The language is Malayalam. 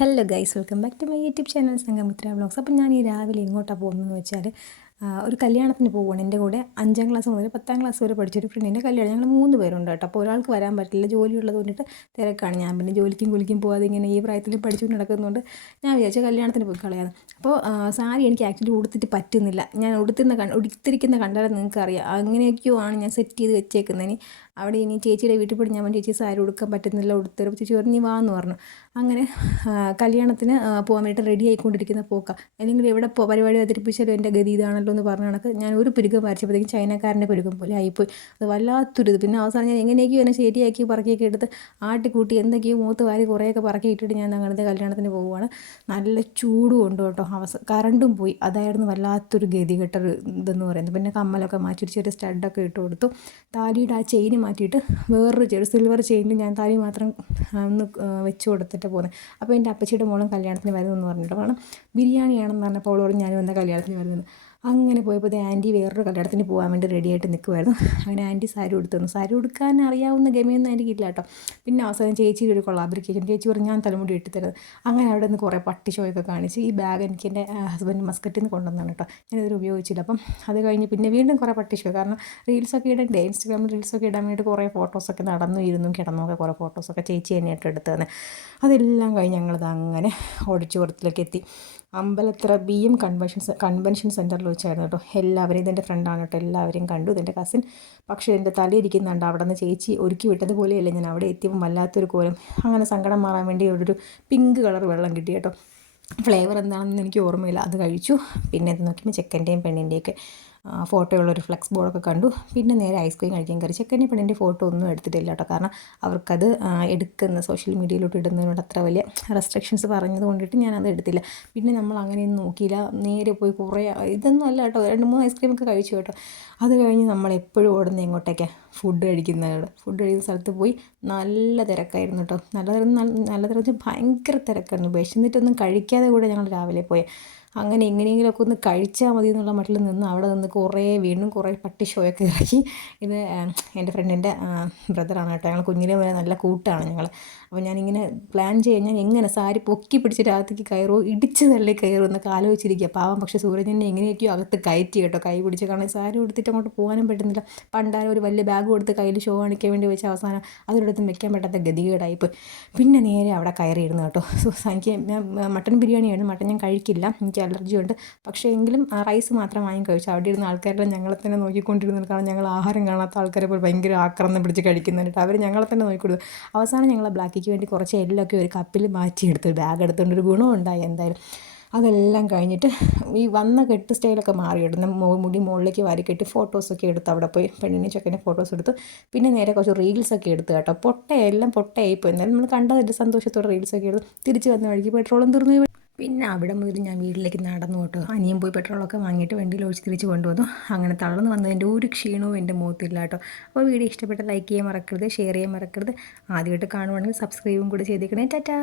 Hello guys welcome back to my YouTube channel Sangamithra vlogs അപ്പോൾ ഞാൻ ഈ രാവിലെ എങ്ങോട്ടാണ് പോകുന്നതെന്ന് വെച്ചാൽ ഒരു കല്യാണത്തിന് പോവുകയാണ് എന്റെ കൂടെ അഞ്ചാം ക്ലാസ് മുതൽ പത്താം ക്ലാസ് വരെ പഠിച്ചൊരു ഫ്രണ്ടിന്റെ കല്യാണം. ഞങ്ങൾ മൂന്ന് പേരുണ്ട് കേട്ടോ. അപ്പോൾ ഒരാൾക്ക് വരാൻ പറ്റില്ല ജോലിയുള്ളത് കൊണ്ടിട്ട് തിരക്കാണ്. ഞാൻ പിന്നെ ജോലിക്കും കുലിക്കും പോകാതെ ഇങ്ങനെ ഈ പ്രായത്തിൽ പഠിച്ചുകൊണ്ട് നടക്കുന്നതുകൊണ്ട് ഞാൻ വിചാരിച്ചു കല്യാണത്തിന് പോയി കളയാന്ന്. അപ്പോൾ സാരി എനിക്ക് ആക്ച്വലി ഉടുത്തിട്ട് പറ്റുന്നില്ല. ഞാൻ ഉടുത്തുന്ന കണ്ട് ഉടുത്തിരിക്കുന്ന കണ്ടാലും നിങ്ങൾക്കറിയാം. അങ്ങനെയൊക്കെയോ ആണ് ഞാൻ സെറ്റ് ചെയ്ത് വെച്ചേക്കുന്നതിന് അവിടെ ഇനി ചേച്ചിയുടെ വീട്ടിൽ പോയി ഞാൻ ചേച്ചി സാരി ഉടുക്കാൻ പറ്റുന്നില്ല ഉടുത്തരും ചേച്ചി പറഞ്ഞു "നീ വാ എന്ന് പറഞ്ഞു. അങ്ങനെ കല്യാണത്തിന് പോകാൻ വേണ്ടിയിട്ട് റെഡി ആയിക്കൊണ്ടിരിക്കുന്ന പോക്ക. അല്ലെങ്കിൽ എവിടെ പോ പരിപാടി അവതരിപ്പിച്ചാലും എന്റെ ഗതി ഇതാണല്ലോ എന്ന് പറഞ്ഞ കണക്ക് ഞാൻ ഒരു പുരുക്കം വരച്ചപ്പോഴത്തേക്കും ചൈനക്കാരന്റെ പുരുക്കം പോലെ ആയിപ്പോയി. അത് വല്ലാത്തൊരു ഇത് പിന്നെ അവസാനം ഞാൻ എങ്ങനെയൊക്കെയോ എന്നെ ശരിയാക്കി പറക്കിയൊക്കെ എടുത്ത് ആട്ടിക്കൂട്ടി എന്തൊക്കെയോ മൂത്ത് വാരി കുറേയൊക്കെ പറക്കി ഇട്ടിട്ട് ഞാൻ അങ്ങനത്തെ കല്യാണത്തിന് പോവുകയാണ് നല്ല ചൂടും ഉണ്ട് കേട്ടോ. അവസ കറണ്ടും പോയി. അതായിരുന്നു വല്ലാത്തൊരു ഗതി ഗതികെട്ടൊരു ഇതെന്ന് പറയുന്നത്. പിന്നെ കമ്മലൊക്കെ മാറ്റി ഒരു ചെറിയ സ്റ്റഡൊക്കെ ഇട്ട് കൊടുത്തു. താലിയുടെ ആ ചെയിൻ മാറ്റിയിട്ട് വേറൊരു ചെറിയ സിൽവർ ചെയിനിൽ ഞാൻ താലി മാത്രം ഒന്ന് വെച്ച് കൊടുത്തിട്ട് പോകുന്നത് അപ്പോൾ എന്റെ അപ്പച്ചിയുടെ മോളും കല്യാണത്തിന് വരുമെന്ന് പറഞ്ഞിട്ട് കാരണം ബിരിയാണിയാണെന്ന് പറഞ്ഞപ്പോൾ അവളോട് ഞാനും എന്താ കല്യാണത്തിന് വരുന്നത് അങ്ങനെ പോയപ്പോൾ ആന്റി വേറൊരു കല്യാണത്തിന് പോകാൻ വേണ്ടി റെഡിയായിട്ട് നിൽക്കുമായിരുന്നു അങ്ങനെ ആന്റി സാരി ഉടുത്തുന്നു സാരി ഉടുക്കാൻ അറിയാവുന്ന ഗമയൊന്നും എനിക്കില്ല കേട്ടോ. പിന്നെ അവസാനം ചേച്ചിയുടെ ഒരു കൊളാബ്രിക്കേഷൻ ചേച്ചി പറഞ്ഞു ഞാൻ തലമുടി ഇട്ടുതരുന്നത് അങ്ങനെ അവിടെ നിന്ന് കുറേ പട്ടി ഷോയൊക്കെ കാണിച്ച് ഈ ബാഗ് എനിക്ക് എന്റെ ഹസ്ബൻഡ് മസ്കറ്റിൽ നിന്ന് കൊണ്ടുവന്നാണ് കേട്ടോ. ഞാനിതൊരു ഉപയോഗിച്ചില്ല. അപ്പം അത് കഴിഞ്ഞ് പിന്നെ വീണ്ടും കുറേ പട്ടി ഷോ കാരണം റീൽസൊക്കെ ഇടണ്ടേ ഇൻസ്റ്റാഗ്രാമിൽ റീൽസൊക്കെ ഇടാൻ വേണ്ടി കുറേ ഫോട്ടോസൊക്കെ നടന്നു ഇരുന്നു കിടന്നൊക്കെ കുറേ ഫോട്ടോസൊക്കെ ചേച്ചി തന്നെയായിട്ട് എടുത്തു തന്നെ അതെല്ലാം കഴിഞ്ഞ് ഞങ്ങളത് അങ്ങനെ ഓഡിറ്റോറിയത്തിലേക്ക് എത്തി. അമ്പലത്ര ബി എം കൺവെൻഷൻ കൺവെൻഷൻ സെന്ററിൽ വെച്ചായിരുന്നു കേട്ടോ. എല്ലാവരെയും ഇതെന്റെ ഫ്രണ്ടാണ് കേട്ടോ. എല്ലാവരെയും കണ്ടു. ഇതെന്റെ കസിൻ പക്ഷേ എന്റെ തലയിരിക്കുന്നുണ്ട് അവിടെ നിന്ന് ചേച്ചി ഒരുക്കി വിട്ടതുപോലെയല്ലേ ഞാൻ അവിടെ എത്തിയപ്പോൾ വല്ലാത്തൊരു കോലം. അങ്ങനെ സങ്കടം മാറാൻ വേണ്ടി ഒരു പിങ്ക് കളർ വെള്ളം കിട്ടി കേട്ടോ. ഫ്ലേവർ എന്താണെന്ന് എനിക്ക് ഓർമ്മയില്ല. അത് കഴിച്ചു. പിന്നെ ഇത് നോക്കിയപ്പോൾ ചെക്കന്റെയും പെണ്ണിന്റെയൊക്കെ ഫോട്ടോയുള്ളൊരു ഫ്ലെക്സ് ബോർഡൊക്കെ കണ്ടു. പിന്നെ നേരെ ഐസ്ക്രീം കഴിക്കാൻ കയറി. ചെക്കനി പെണ്ണിന്റെ ഫോട്ടോ ഒന്നും എടുത്തിട്ടില്ല കേട്ടോ കാരണം അവർക്കത് എടുക്കുന്ന സോഷ്യൽ മീഡിയയിലോട്ട് ഇടുന്നതിനോട് അത്ര വലിയ റെസ്ട്രിക്ഷൻസ് പറഞ്ഞത് കൊണ്ടിട്ട് ഞാനത് എടുത്തില്ല. പിന്നെ നമ്മൾ അങ്ങനെയൊന്നും നോക്കിയില്ല. നേരെ പോയി കുറേ ഇതൊന്നും അല്ല കേട്ടോ രണ്ട് മൂന്ന് ഐസ്ക്രീമൊക്കെ കഴിച്ചു കേട്ടോ അത് കഴിഞ്ഞ് നമ്മൾ എപ്പോഴും ഓടുന്നത് എങ്ങോട്ടേക്കാണ് ഫുഡ് കഴിക്കുന്നത് ഫുഡ് കഴിക്കുന്ന സ്ഥലത്ത് പോയി നല്ല തിരക്കായിരുന്നു കേട്ടോ നല്ല തിരക്ക് നല്ല- തിരക്ക് ഭയങ്കര തിരക്കായിരുന്നു. വിശന്നിട്ടൊന്നും കഴിക്കാതെ കൂടെ ഞങ്ങൾ രാവിലെ പോയി. അങ്ങനെ എങ്ങനെയെങ്കിലുമൊക്കെ ഒന്ന് കഴിച്ചാൽ മതി എന്നുള്ള മട്ടിൽ നിന്ന് അവിടെ നിന്ന് കുറേ വീണ്ടും കുറേ പട്ടി ഷോയൊക്കെ ഇറക്കി. ഇത് എന്റെ ഫ്രണ്ടിന്റെ ബ്രദറാണ് കേട്ടോ ഞങ്ങൾ കുഞ്ഞിലെ വരെ നല്ല കൂട്ടാണ് ഞങ്ങൾ അപ്പോൾ ഞാനിങ്ങനെ പ്ലാൻ ചെയ്യാൻ ഞാൻ എങ്ങനെ സാരി പൊക്കി പിടിച്ച് രാത്രിക്ക് കയറുമോ ഇടിച്ച് തള്ളി കയറുമോ എന്നൊക്കെ ആലോചിച്ചിരിക്കുക പാവം പക്ഷേ സൂരജിനെ എങ്ങനെയൊക്കെയോ അകത്ത് കയറ്റി കേട്ടോ കൈ പിടിച്ച് കാരണം സാരി കൊടുത്തിട്ട് അങ്ങോട്ട് പോകാനും പറ്റുന്നില്ല. പണ്ടാരും ഒരു വലിയ ബാഗ് കൊടുത്ത് കയ്യിൽ ഷോ കാണിക്കാൻ വേണ്ടി വെച്ച് അവസാനം അതൊരിടത്തും വെക്കാൻ പറ്റാത്ത ഗതികേടായിപ്പ് പിന്നെ നേരെ അവിടെ കയറിയിരുന്നു കേട്ടോ. സോ എനിക്ക് ഞാൻ മട്ടൻ ബിരിയാണിയാണ് മട്ടൺ ഞാൻ കഴിക്കില്ല. എനിക്ക് അലർജി ഉണ്ട്. പക്ഷേ എങ്കിലും റൈസ് മാത്രം വാങ്ങി കഴിച്ചു. അവിടെ ഇരുന്ന ആൾക്കാരെല്ലാം ഞങ്ങളെ തന്നെ നോക്കിക്കൊണ്ടിരുന്നത് കാരണം ഞങ്ങൾ ആഹാരം കാണാത്ത ആൾക്കാരെ പോയി ഭയങ്കര ആക്രമണം പിടിച്ച് കഴിക്കുന്നുണ്ട് അവർ ഞങ്ങളെ തന്നെ നോക്കിക്കൊടുത്തു. അവസാനം ഞങ്ങളെ ബ്ലാക്കിക്ക് വേണ്ടി കുറച്ച് എല്ലൊക്കെ ഒരു കപ്പിൽ മാറ്റിയെടുത്ത്. ബാഗ് എടുത്തുകൊണ്ട് ഒരു ഗുണമുണ്ടായി എന്തായാലും. അതെല്ലാം കഴിഞ്ഞിട്ട് ഈ വന്ന കെട്ട് സ്റ്റൈലൊക്കെ മാറിയിടുന്ന മുടി മുകളിലേക്ക് വാരി കെട്ടി ഫോട്ടോസൊക്കെ എടുത്ത് അവിടെ പോയി. പെണ്ണിനെ ചെക്കനെ ഫോട്ടോസ് എടുത്തു. പിന്നെ നേരെ കുറച്ച് റീൽസൊക്കെ എടുത്ത് കേട്ടോ. പൊട്ടയെല്ലാം പൊട്ടയായിപ്പോയി. എന്നാലും നമ്മൾ കണ്ടതിന്റെ സന്തോഷത്തോടെ റീൽസൊക്കെ എടുത്ത് തിരിച്ച് വന്ന വഴിക്ക് പെട്രോളും തീർന്നു. പിന്നെ അവിടെ മുതൽ ഞാൻ വീട്ടിലേക്ക് നടന്നു കേട്ടോ. അനിയൻ പോയി പെട്രോളൊക്കെ വാങ്ങിയിട്ട് വണ്ടിയിൽ ഒഴിച്ച് തിരിച്ച് കൊണ്ടുവന്നു. അങ്ങനെ തളർന്ന് വന്നതിന്റെ ഒരു ക്ഷീണവും എന്റെ മുഖത്തില്ല കേട്ടോ. അപ്പോൾ വീഡിയോ ഇഷ്ടപ്പെട്ട ലൈക്ക് ചെയ്യാൻ മറക്കരുത് ഷെയർ ചെയ്യാൻ മറക്കരുത്. ആദ്യമായിട്ട് കാണുവാണെങ്കിൽ സബ്സ്ക്രൈബും കൂടെ ചെയ്തേക്കണേ. ടാറ്റാ.